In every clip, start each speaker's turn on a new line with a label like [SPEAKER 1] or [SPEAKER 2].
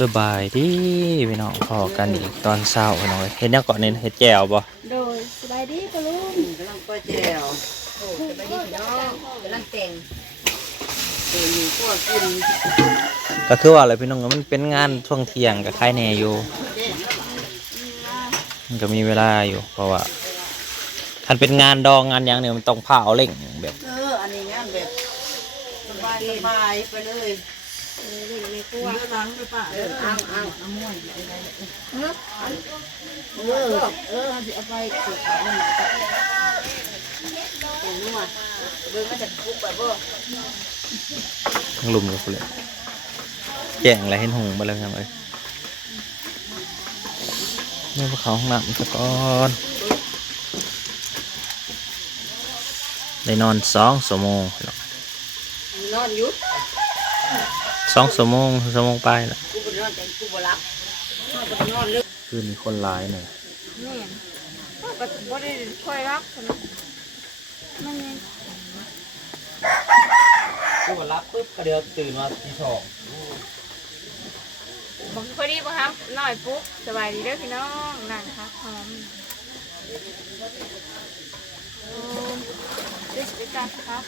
[SPEAKER 1] สบายดีพี่น้องพอกันอีกตอนเช้าพี่น้องเอ้ยเห็นยังก่อนนี่เห็ดแจ่วบ่
[SPEAKER 2] โดยสบายดีปะลุง
[SPEAKER 3] กำลังก้อยแจวโอ้สบายดีพี่น้องกำลังแต่งเป็นหมูคั่วกิน
[SPEAKER 1] ก็คือว่าอะไรพี่น้องมันเป็นงานช่วงเที่ยงกับใครแน่อยู่มันก็มีเวลาอยู่ เพราะว่าคันเป็นงานดองงานหยังเนี่ยมันต้องผ่าเอาเล่งแบบ
[SPEAKER 3] เอออันนี้งานแบบสบายสบายไปเลย
[SPEAKER 2] เล่น ในครัว
[SPEAKER 3] เออล้างไปป่ะเอออ้างอ้าเอาม้วนอะไรเออเออเออเอาไปสุดขาเลยแต่นวดเบิ่งมาจากคุกแบบว่า
[SPEAKER 1] ทั้งลุมกับเลยแจ้งอะไรเห็นหงมาแล้วยังเอ้ยนี่พวกเขาห้องน้ำสักก่อนได้นอนสองชั่วโม่นอง
[SPEAKER 3] นอนยุด
[SPEAKER 1] สองชั่วโมงชั่วโมงไปละ
[SPEAKER 3] กูบ่นอนแต่กูบ่รับนอนบ่นอนเลย
[SPEAKER 1] คือมีคนร้ายหน่อย
[SPEAKER 2] แม่นก็บ่ได้ค่อยรักคนมันยัง
[SPEAKER 1] คือว่ารับปุ๊บก็เดี๋ยวตื่นมาทีสอง
[SPEAKER 2] บอกพอดีบ่ครับหน่อยปุ๊บสบายดีเด้อพี่น้องนั่งครับหอมโอ้เด็กไปจัดครับ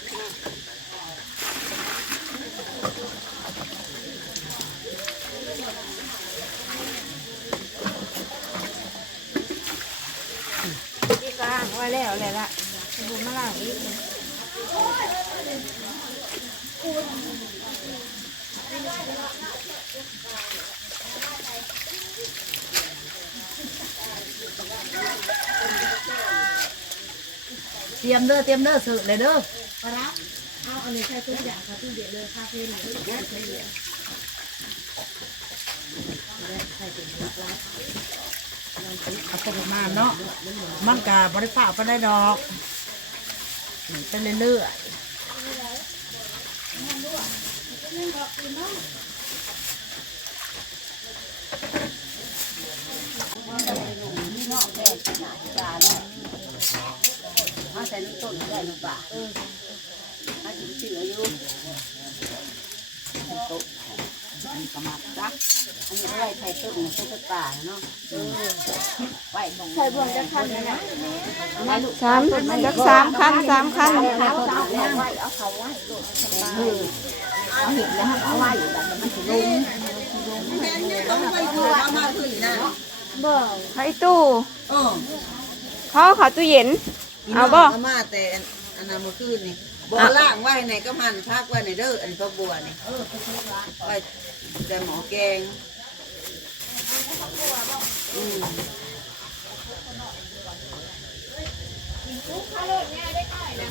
[SPEAKER 2] ที่กลาง ไว้แล้วแหละละบุญมาล่างอีก
[SPEAKER 3] เตรียมเด้อเตรียมเด้อสึกเลยเด้อ
[SPEAKER 4] เอาไป เอาตกมาเนาะมันกับริฝากไปได้ดอกเป็นเรื่อย
[SPEAKER 3] มาใส่น้ำต้นได้หรือเปล่าเออมาถึงเสืออยู่ต๊ะ อันนี้ก็มาจักอันนี้เอาไว้ใส่ต้นในต้นป่าเนาะเออไว้ตรง
[SPEAKER 2] ใส่บ่วงจะคันเลยนะ
[SPEAKER 3] ไว้ลูก
[SPEAKER 2] สามจักสามคันสามคัน
[SPEAKER 3] เอาเขาไว้เอาเขาไว้ลูกเออเอาเห็นแล้วเอาไว้อยู่แบบมันถึงลงต้องไปดูเอามาคืนนะบ่
[SPEAKER 2] ไข่ตู้
[SPEAKER 3] เออ
[SPEAKER 2] เขาเอาเขาตู้เย็นเอาบ่
[SPEAKER 3] มาแต่อันนั้นมื่อคืนนี่ บ่ล่างไว้ในก็หั่นพักไว้ในเด้ออันพักบัวนี่ไว้แต่หมอแกงอืมกูข้าเล
[SPEAKER 2] ยเนี่ยได้ไก่นะ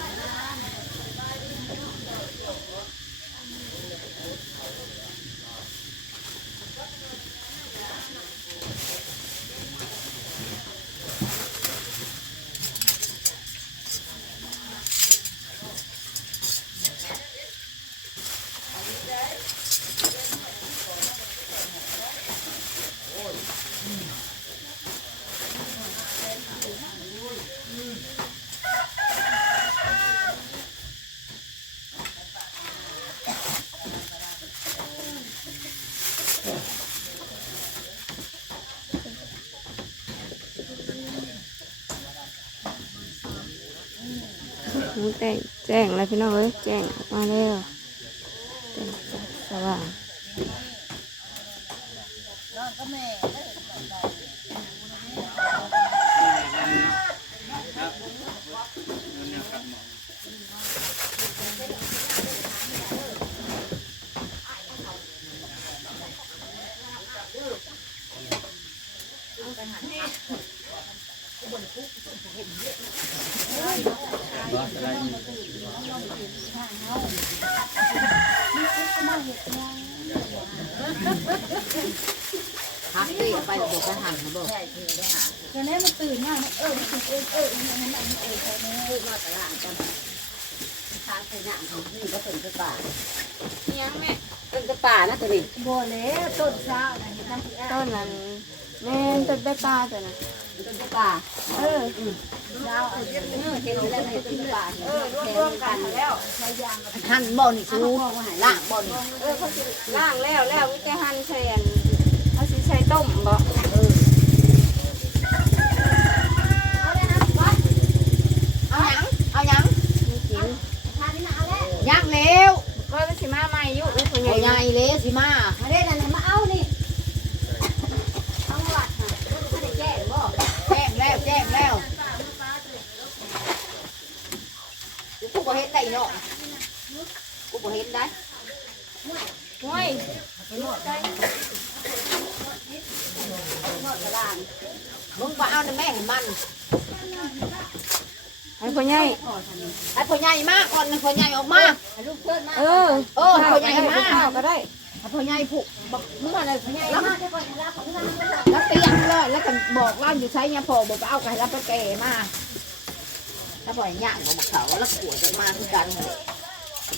[SPEAKER 2] แจ้งแจ้งแล้วพี่น้องเอ้ยแจ้งออกมาแล้วแจ้งสว่าง
[SPEAKER 3] ก็แม่ หักตีไป บอกกันหันนะบอก
[SPEAKER 5] เดี๋ยวนี้มันตื่นมากนะเออมันตื่นเออเออมันมันมันเออใช่ไหม
[SPEAKER 3] พูดมาตลาดกันทางไปหนังของนี่ก็เป็นกระป่า
[SPEAKER 2] ยังแม่
[SPEAKER 3] เป็นกระป่านะตัวนี้
[SPEAKER 5] โบเลยต้นเช้านะเห็นไหม
[SPEAKER 2] ต้นนั้นแม่นต้นใบปลาตัวน่ะ
[SPEAKER 3] เป็นกระป่า
[SPEAKER 2] เออ
[SPEAKER 5] ดาวเอาเยอะ
[SPEAKER 3] เออเห็นแล้วเลยเป็นกระป่า
[SPEAKER 5] เออรวมๆกันแล้ว
[SPEAKER 3] หันบ่อนี่ชูล่างบ่อนี่
[SPEAKER 2] เออเขาสิล่างแล้วแล้วมีแต่หั่นใส่อันเขาสิใส่ต้มบ่
[SPEAKER 3] เออเอาหยังเอาหยัง
[SPEAKER 2] มีกิน
[SPEAKER 3] ยัก แล้ว
[SPEAKER 2] ก็มันสิมาใหม่อยู่อุ้ยพ่อให
[SPEAKER 3] ให
[SPEAKER 2] ญ่
[SPEAKER 3] ญ่ใหญ่เลยสิมามาเด้นั่นมาเอานี่เอาหวัดค่ะไม่ได้แจ้งบ่แจ้งแล้วแจ้งแล้วกูบ่เห็นได้เนาะกูบ่เห็นได้
[SPEAKER 2] ห้วย
[SPEAKER 3] มึงมาเอาในแม่ให้มัน
[SPEAKER 2] ให้พ่อใหญ่
[SPEAKER 3] ไอ้พ่อใหญ่มากก่อนพ่อใหญ่ออกมา
[SPEAKER 2] เออ
[SPEAKER 3] เออพ่อใหญ่มา
[SPEAKER 2] ข้าวก็ได้
[SPEAKER 3] ไอ้พ่อใหญ่ผูกบอกมึงอะไรพ่อใหญ่แล้วแล้วเตียงเลยแล้วก็บอกว่าอยู่ใช้เนี่ยพอบอกไปเอาไก่รับไปแก่มาแล้วพ่อใหญ่ย่างบอกเขาแล้วขวดจะมาคือกัน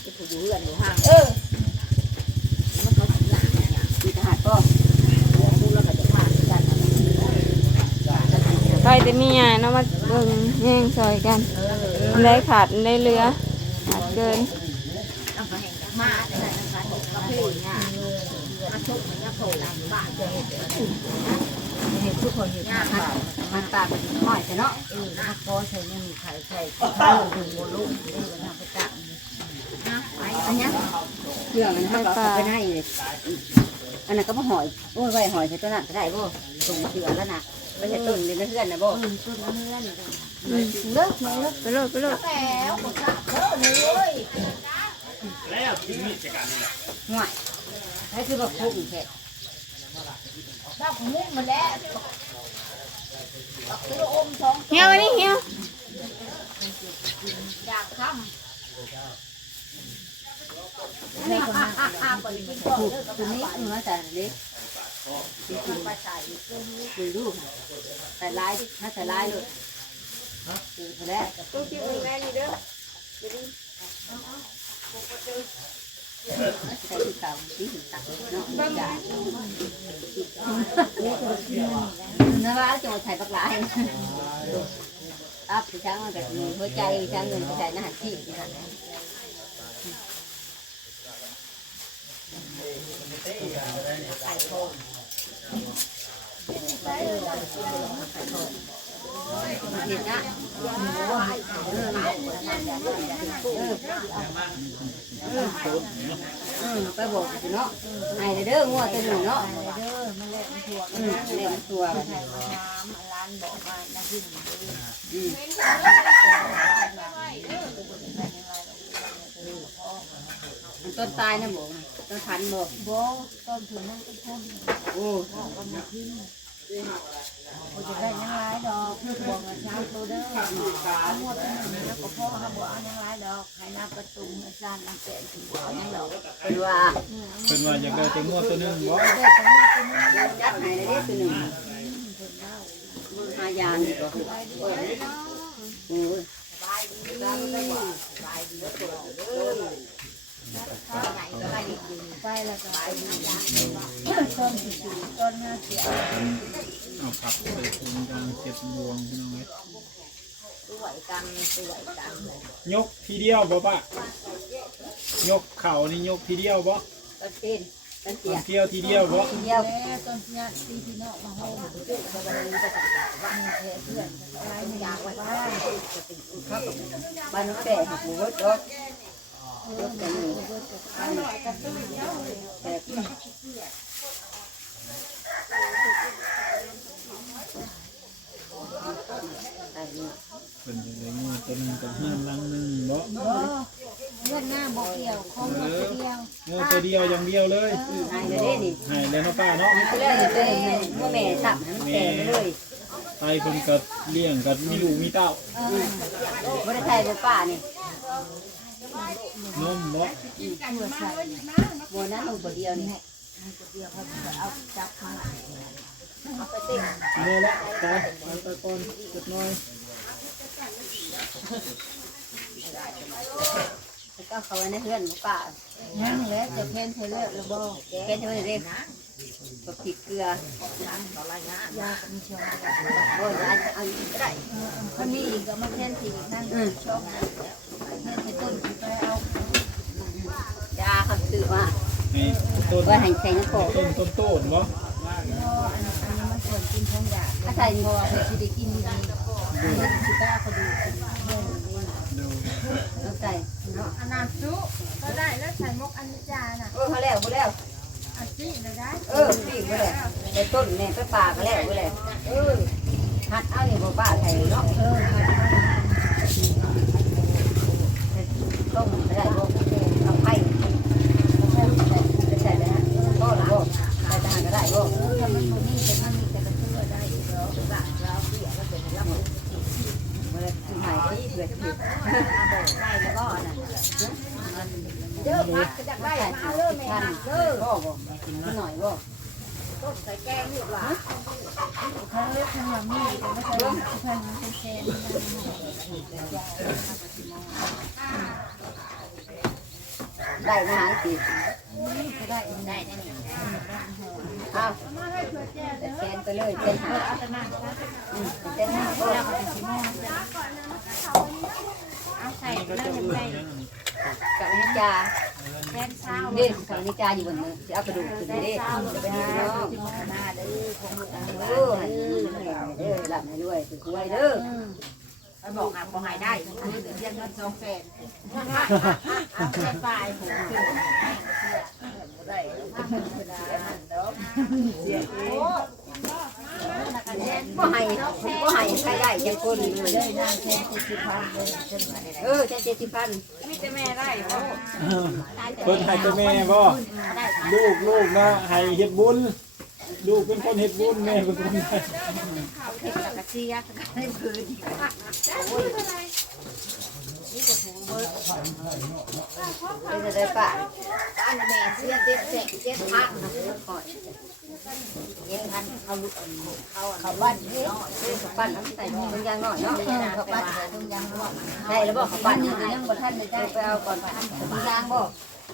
[SPEAKER 3] จะผูกอยู่เรือนอยู่ห้าง
[SPEAKER 2] เออ
[SPEAKER 3] มันเขาหนักเนี่ยมีทหารก็ดูแล้วก็จะมาคือกัน
[SPEAKER 2] ไป แต่มีอ่เนาะมาเบิ่งแย่งซอยกันอันได้ขาดอันได้เหลือขาดเกิน
[SPEAKER 3] มาแห่งมาได้นะคะก็พลงเนี่ยมาชุบมันเนี่ยโผล่หลังบ้านจะเห็นเห็นทุกคนเห็นงมันตาเป็นหอยแต่เนาะเออนะพอใส่เนี่ยมีไข่ใส่ข้าวถึงโมลุนี่มันทำประจักษ์นะอันนี้เรื่องมันทำก็ไปให้เลย นนั้นก็มาหอยโอ้ยไว้หอยใส่ตัวนั้นก็ได้บ่ตรงเสือแล้วนะไม่ใช่ต้นเลยนะเพื่อนนะบ่
[SPEAKER 2] เลิกเลิกไปโลดไปโลด
[SPEAKER 3] แล้วหมดละเพิ่มเลยแล้วที่นี่จะกันนี่ห่วยให้คือแบบพุ่งแค่
[SPEAKER 5] ดาวของมุ้งมาแล้ว
[SPEAKER 3] คืออมสอง
[SPEAKER 2] เหี่ยวอันนี้เหี่ยว
[SPEAKER 3] อยากทำ นี่ก็มาอาบริกินก่อนเลิกกับนี้เออแต่เล็กไปใส่ดูดูใส่ลายถ้าใส่ลายเลยดูแล้ว
[SPEAKER 2] ตู้คิดมึงแม่นี่เด้อ
[SPEAKER 3] ใส่ที่เก่าที่หินตักเนาะจ้ะนั่นว่าจะใส่ปักลายอัพที่ช้างมันแบบนี้หัวใจช้างเงินหัวใจน่าหันที่ที่นเห็นนะ ไปบอกสิเนาะไอ้เด้องัวตัวหนึ่งเนาะเด้อืมเล่นตัวอืมมันต้นตายนะบอก ต้นพันบอก
[SPEAKER 5] โบต้นถึงนั่นก็พ่น
[SPEAKER 3] โอ้
[SPEAKER 5] โบจะได้ยังไรดอกบอกว่าเช้าตัวเด้อเอาหมดแล้วก็พ่อเขาบอกเอายังไรดอกให้นับประตูให้สั้นน้ำแกงถึงเอายังดอก
[SPEAKER 3] เป็นว่า
[SPEAKER 6] เป็นว่าอยากได้แตงโมตัวหนึงบ่
[SPEAKER 5] ได้ตรงนี้ตรงนี้
[SPEAKER 3] ยัดไหนได้ตัวหนึ่งมือหายางดีกว่าโอ้ย
[SPEAKER 5] ไปแล้วก็ต้นสี่ต้นห้าเสีย
[SPEAKER 6] เอาผักไปคุมกันเจ็ดบวงพี่น้องเอ้ย
[SPEAKER 3] สวยกันสวยกันเลย
[SPEAKER 6] กทีเดียวบ่ปะยกเข่านี่ยกทีเดียวบ่
[SPEAKER 3] ต้นเต้นต้น
[SPEAKER 6] ต้
[SPEAKER 3] เตี้ย
[SPEAKER 6] นเที่ยวทีเดียวบ่
[SPEAKER 3] เดียว
[SPEAKER 5] แล้วต้นเสียตีพี่น้องมาโฮม
[SPEAKER 3] เพื่อนอะไรอยากไว้บ้านบ้านน้องแก่หักหมูรถร ถรถกันหนึ่งแต่
[SPEAKER 6] เป็นจังได๋งูตัวหนึงกับเฮือนลังหนึ่งบ่
[SPEAKER 5] เงื่อนหน้าบอกเกี่ยวคงหมดเดียว
[SPEAKER 6] งูตัวเดียวอย่างเดียวเลย
[SPEAKER 3] ให้เลยนี่
[SPEAKER 6] ให้เลยเนาะป้าเนาะ
[SPEAKER 3] ให้ไปเลยเลยเมื่อแม่สับให้มันแก่ไปเลย
[SPEAKER 6] ตายเพิ่นก็เลี้ยงกันมีลูกมีเต้า
[SPEAKER 3] บ่ได้ใส่บ่ป้านี่
[SPEAKER 6] นมบ่
[SPEAKER 3] บัวน้ำลงบัวเดียวนี่
[SPEAKER 6] เอาจับมา
[SPEAKER 4] เอาไปเต็ม
[SPEAKER 6] เนี่ยละไปไปก่อนจุดน้อย
[SPEAKER 3] ก็เขาไว้ในเพื่อนหมูป่า
[SPEAKER 5] นั่งแล้วจะเพนเทเลือกระบอ
[SPEAKER 3] เพนเทเลือกกับผิดเกลืออยา
[SPEAKER 5] ไม่ชอง
[SPEAKER 3] โอ้ยอาจจะเอาอีกได้
[SPEAKER 5] คนนี้อีกก็มาเพนทีนั่งชอบ
[SPEAKER 3] ยาเขาซื้อมา
[SPEAKER 6] ให้ต้น
[SPEAKER 3] ไว้ให้ใส่น้ำโค
[SPEAKER 6] ต้นต้นต้นบ่
[SPEAKER 3] ถ้าใส่
[SPEAKER 5] พอเพื่อจะได้กินดีๆเพื่อสิก้าเขาดูเอนนี่
[SPEAKER 6] ดู
[SPEAKER 3] เอาใส่เนาะ
[SPEAKER 7] อันน้ำซุปก็ได้แล้วใส่มกอันจาน่ะ
[SPEAKER 3] เออเขาแล้วบ่แล้ว
[SPEAKER 7] อันนี้เลยได้
[SPEAKER 3] เออปีกบ่แล้วไปต้นแม่ยไปป่าก็แล้วบ่แล้วเออหัดเอาเนี่ยบ่ป้าใส่เนาะ
[SPEAKER 5] เออ
[SPEAKER 3] ต้มก็ได้บ่เอาไผ่จะใส่ไปฮะก็หรือบ่ใส่ทหารก็ได้บ่
[SPEAKER 5] ถ้ามันบ่มีแต่มันมีแต่กระเทือได้อยู่แล้วบางเราเสียแล้วเป็นรับ
[SPEAKER 3] บ่ได้ซื้อใหม่ที่เกิดขึ้น
[SPEAKER 5] ได้แล้วก็น่ะ
[SPEAKER 3] เด้อพักก็จะได้มาเอาเลยแม่ฮักเด้อบ่บ่นิดหน่อยบ่
[SPEAKER 5] ต้มใส่แกงนี่หว่าเขาเลือกทางว่ามีแต่ไม่ใช่เพิ่นเป็นแซน
[SPEAKER 3] ได้อาหารสิ
[SPEAKER 5] ก็ได้ได้ได้
[SPEAKER 3] เอาแต่แกนไปเลยเป็นหาอืมเป็นหาบ่
[SPEAKER 5] แล้วก็สิมองเอาใส่แล้วยังไง
[SPEAKER 3] กับนิจา
[SPEAKER 5] แกงเช้า
[SPEAKER 3] เด่นกับนิจาอยู่บนมือจะเอากระดูกขึ้นเด้ไปหาน้อง
[SPEAKER 5] หน้าเอง
[SPEAKER 3] เออเด้อหลับให้ด้วยถือไว้เด้อ
[SPEAKER 5] ไปบอกหาบ่หายได้คือเรียนเงิน2แสนเอาแค่ปลายผมได้เสียเอง
[SPEAKER 3] บ่ให้บ่ให้ใครได้จังคนเลย
[SPEAKER 5] เลยนางแทนที่สิพันเลยจนมาได้
[SPEAKER 3] เออจะเจ็ดสิบพัน
[SPEAKER 5] มีแต่แม่ได้บ่
[SPEAKER 6] เพิ่นให้แต่แม่บ่ลูกลูกนะให้เฮ็ดบุญ ลูกเป็นคนเฮ็ดบุญแม่เป็นคน
[SPEAKER 5] กระเซียกระได้พื้น
[SPEAKER 3] เป็นอะไรป่ะ
[SPEAKER 5] อันแม่เสียเจ็ดแสนเจ็ดพัน
[SPEAKER 3] ก่อนยังทันเขาลุก
[SPEAKER 5] เขาเขาบ้านเนี้
[SPEAKER 3] ปั้านน้ำใส่ถุงยางหน่อยเนาะ
[SPEAKER 5] เขาบ้านทุ่งยางว่า
[SPEAKER 3] ใช่แล้วบอกเขาปั้นนี่ยังบ่ทันได้ไปเอาก่อนถุงยางบ่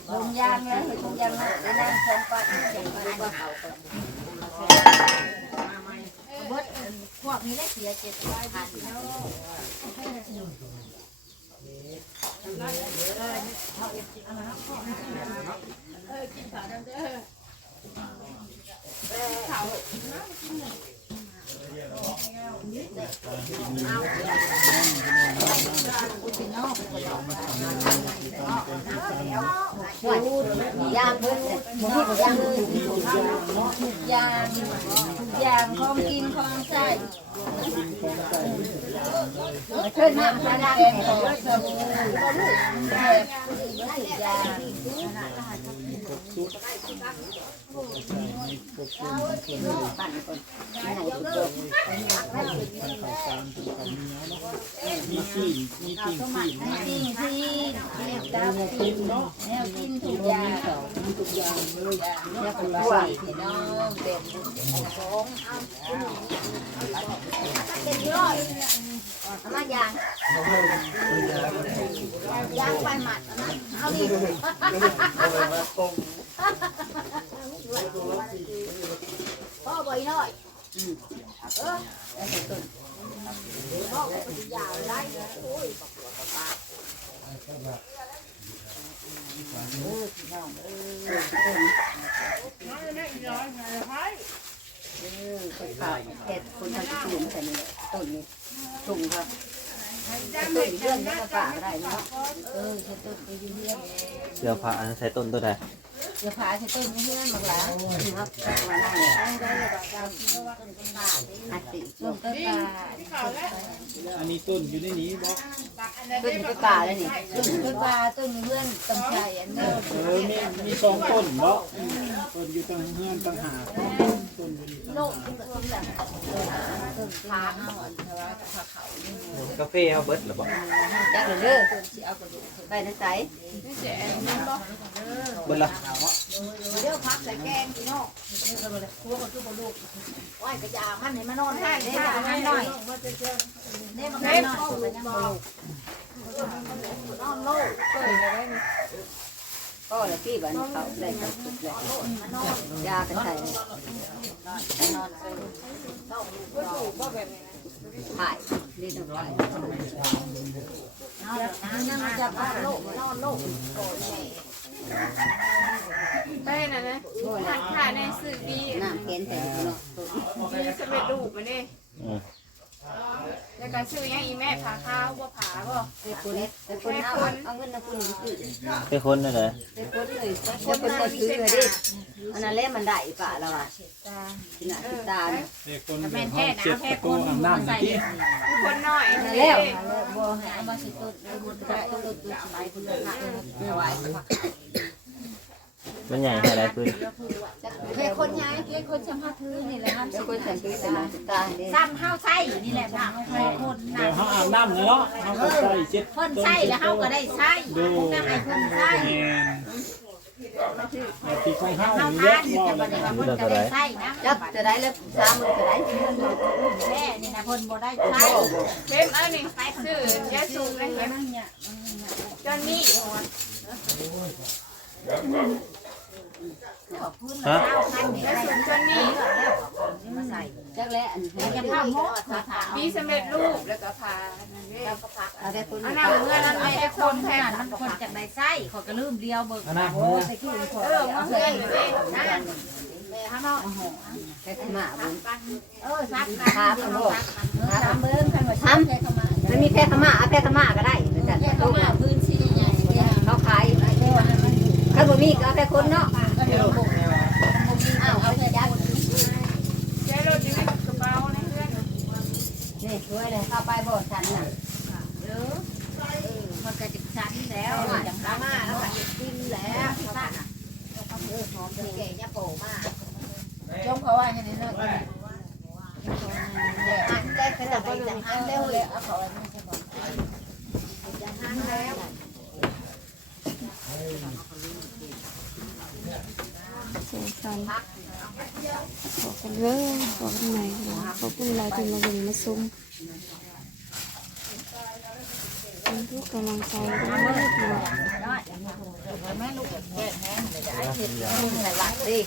[SPEAKER 5] ทุ่งยางแล้วทุ่งยางหน่ะได้นั่งชมปั้นเสียงปั้นว่าเขาเบิด พวกนี้ได้เสียเจ็ดพัน
[SPEAKER 3] ยางเพิ่น บ่มีบ่ยางเลยทุกอย่างทุกอย่างของกินของใช้เพิ่นมาทานแกงของเพิ่นบ่รู้แต่ ทุกอย่างปั่นก่อนให้ทุกคน
[SPEAKER 6] มีซีนมีติ่งซีนนะ
[SPEAKER 5] จริงที่แนวดาวกินแนวกินทุกอย่างทุกอย่างเลยแล้วก็ตัวพี่น้องเด็กของเป็นยอด
[SPEAKER 3] เอามายาง
[SPEAKER 5] ยางไปหมัดเอาดิ พ่อบ่อยน้อยพ่อก็ยาวได้โอ้ย
[SPEAKER 3] ข้าวแค่คนทำตุ่มใส่นี่ต้นนี้ตุ่มครับต้นเลื่อนแล้วก็ฝากได้เนาะ
[SPEAKER 5] เออใช้ต้นไปยืนเรียน
[SPEAKER 1] เสื้อผ้าอันนั้นใส่ต้นตัวใด
[SPEAKER 5] เดี๋ยวพาใช้ต้นไปเรียนมาแล้ว
[SPEAKER 3] ครับมานั่งเนี่ย
[SPEAKER 5] ได้ระดับดาวที่ว่าต้นต้นตา
[SPEAKER 3] อัดติ
[SPEAKER 5] ต้นต้นตา
[SPEAKER 6] อันนี้ต้นอยู่ในนี้บ่
[SPEAKER 3] ต้นไปป่าเลยนี่
[SPEAKER 5] ต้นต้นตาต้นเพื่อนต้นชายอันนี้
[SPEAKER 6] เออมีมีสองต้นบ่ต้นอยู่ตั้งเฮือนตั้งหากต้น
[SPEAKER 3] โลกมันก็กินแบบพาเอาอันเทวะพาเขา
[SPEAKER 1] กาแฟเอาเบิดหรือเปล่า
[SPEAKER 3] จักเลยเด้อไปในใจ
[SPEAKER 1] เบิดละ
[SPEAKER 3] เดี๋ยวพักใส่แกงพี่น้องครัวก็คือบ่ลูกไหวกระยามันให้มานอนท่าเด้มันน้อยเด้มันน้อยมันยังบ่ลูกนอนโลก ก็เลยพี่บันเขาได้จับจุดเลยยากระใส่นอนถ่ายนี่ต้องถ่ายนั่งจับโลกนอนโลก
[SPEAKER 2] ได้นะนะทานขาในสื่อบี
[SPEAKER 3] น้ำเกณฑ์แต่เนาะ
[SPEAKER 2] บีสำเร็จรูมาดิ
[SPEAKER 1] อืม
[SPEAKER 2] แล้วก็ซื้อยังอีแม่ผาข้าวบ่ผาบ่
[SPEAKER 3] เป็นคนเป็นคนเอาเอาเงินนะคุณคือ
[SPEAKER 1] เป็นคนนั่นแหละ
[SPEAKER 3] เป็นคนเลยเป็นคนมาซื้อเลยดิอันนั้นเล่มันได้ป่ะเราอะกินหน้ากินตาเนี่ย
[SPEAKER 6] เด็กคนแบบห้องเจ็ดตะโกนอาบน้ำเมื่อกี้
[SPEAKER 2] คนน้อย
[SPEAKER 3] นั่นแล้วบ่ให้เอามาสิต้นต้นต้นต้นต้นไปคุณเลยค่ะไม่ไหว
[SPEAKER 1] มันใหญ่ให้ไรพื้น
[SPEAKER 3] แค่คนย้ายแค่คนสัมภาษณ์ถือนี่แหละครับคนสัมภาษณ์แต่มาตาเนี่ย
[SPEAKER 5] ซ้ำเฮาใส่นี่แหละบ้างเฮาคน
[SPEAKER 6] เดี๋
[SPEAKER 5] น่ะ
[SPEAKER 6] ยวเขาอาบน้ำเลยเนาะเขาก็ใส่เจ็ด
[SPEAKER 5] คนใส่แล้วเฮาก็ได้ใส่ก็ให้คนใส่
[SPEAKER 6] แมนแบบที่ของเฮา
[SPEAKER 5] เฮา
[SPEAKER 6] เย
[SPEAKER 5] ทา
[SPEAKER 6] อะ
[SPEAKER 5] น
[SPEAKER 6] บ่
[SPEAKER 5] จะบ่
[SPEAKER 6] เลย
[SPEAKER 5] ได้ว่าคนก็ได้ใส่นะ
[SPEAKER 3] จับจะได้แล้วสามมือจะได้
[SPEAKER 5] แม่นี่นะเพิ่นบ่ได้ใส่
[SPEAKER 2] เต็มอันนี้ซื้อยาสูบเลยเห็นจอนนี่
[SPEAKER 1] ฮะ
[SPEAKER 2] ยาสูบจอนนี่
[SPEAKER 5] มาใส่
[SPEAKER 3] จักแล้วอันนี้
[SPEAKER 5] จะ
[SPEAKER 3] จะ
[SPEAKER 5] เข้า
[SPEAKER 3] ทำ
[SPEAKER 5] หมดสาขา
[SPEAKER 2] บีสำเร็จรูปแล้วก็ผานั่นเด้
[SPEAKER 3] เอาได้คน
[SPEAKER 2] อันนั้นเมื่อนั้น
[SPEAKER 5] เอา
[SPEAKER 2] ไม่
[SPEAKER 5] แต่
[SPEAKER 2] ได้
[SPEAKER 5] ค
[SPEAKER 2] คน
[SPEAKER 5] น
[SPEAKER 2] แท
[SPEAKER 5] ข
[SPEAKER 2] น
[SPEAKER 5] นาดมันคนจากได้ใส่ขอยก็ลืมเดียวเบิก
[SPEAKER 6] อันนั้น
[SPEAKER 3] โอ้ใส่ขี้คอ
[SPEAKER 2] เออมาเพื่อนเลย
[SPEAKER 5] นั่นแม่ข้างนอก
[SPEAKER 3] แค่หมาบุญ
[SPEAKER 5] เออซักกันเดียวซักกันเออทำเบิ่งคันว่าทำแค่เข้ามา
[SPEAKER 3] มันมีแค่ขม่าเอาแค่ขม่าก็ได้แต่
[SPEAKER 5] แค่เข้ามาพื้นที่ใหญ่ๆเนี่ย
[SPEAKER 3] เขาขาย
[SPEAKER 5] เดี๋ยวให้มันอยู่
[SPEAKER 3] ถ้าบ่มีก็เอาแค่คนเนาะ
[SPEAKER 5] ก็เดี๋ยวบ่อ้าเอาเถอะยัด
[SPEAKER 2] ใช้รถอยู่ในกระเป๋าในเพื่อน
[SPEAKER 3] นี่ช่วยเลยเอาไปบ่ฉันน่ะ
[SPEAKER 5] เออมันก็จะชันแล้วจังมามาแล้วก็กินแล้วที่บ้านอะ
[SPEAKER 3] เออหอมแก่ยาโปมาก
[SPEAKER 5] จงเขาว่าอย่างนี้เนาะ
[SPEAKER 3] อันได้ขนาดไปแต่หันเร็วเลย
[SPEAKER 5] เอาเขาไว้ไม่ใช่บ่
[SPEAKER 3] จะหันแล้ว
[SPEAKER 2] สงสารขอกันเลยขอกันใหม่ขอบคุณหลายที่ ซุ่มเป็นทุกกำลังใจด้วยเนาะ
[SPEAKER 5] แม่ลูกแก่แห้งเลยจะไอ้
[SPEAKER 3] เห็ดนุ่งหลายสิ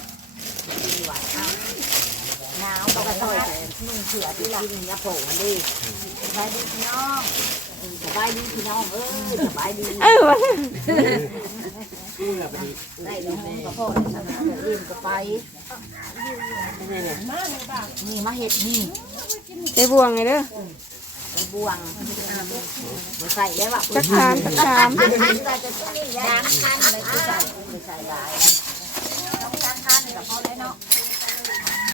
[SPEAKER 3] หนาวก็ต่อยนุ่งเสือที่ละกินยาโปมันดี
[SPEAKER 5] สบายดีพี่น้อง
[SPEAKER 3] สบายดีพี่น้องเอ้ยสบายดี
[SPEAKER 2] เออวะ
[SPEAKER 3] ได้ลงกับพ่อทำงานอื่นก็ไปนี่มาเห็ดนี่
[SPEAKER 2] ใจบวงไงเด้อ
[SPEAKER 3] ไปบวงมาใส่ได้ป่ะ
[SPEAKER 2] จักสามจักสาม
[SPEAKER 3] คันคันเราจะต้องนี่แหละคันเลยใส่ไม่ใส่ลาย
[SPEAKER 5] ต้องการทานกับพ่อได้เนาะ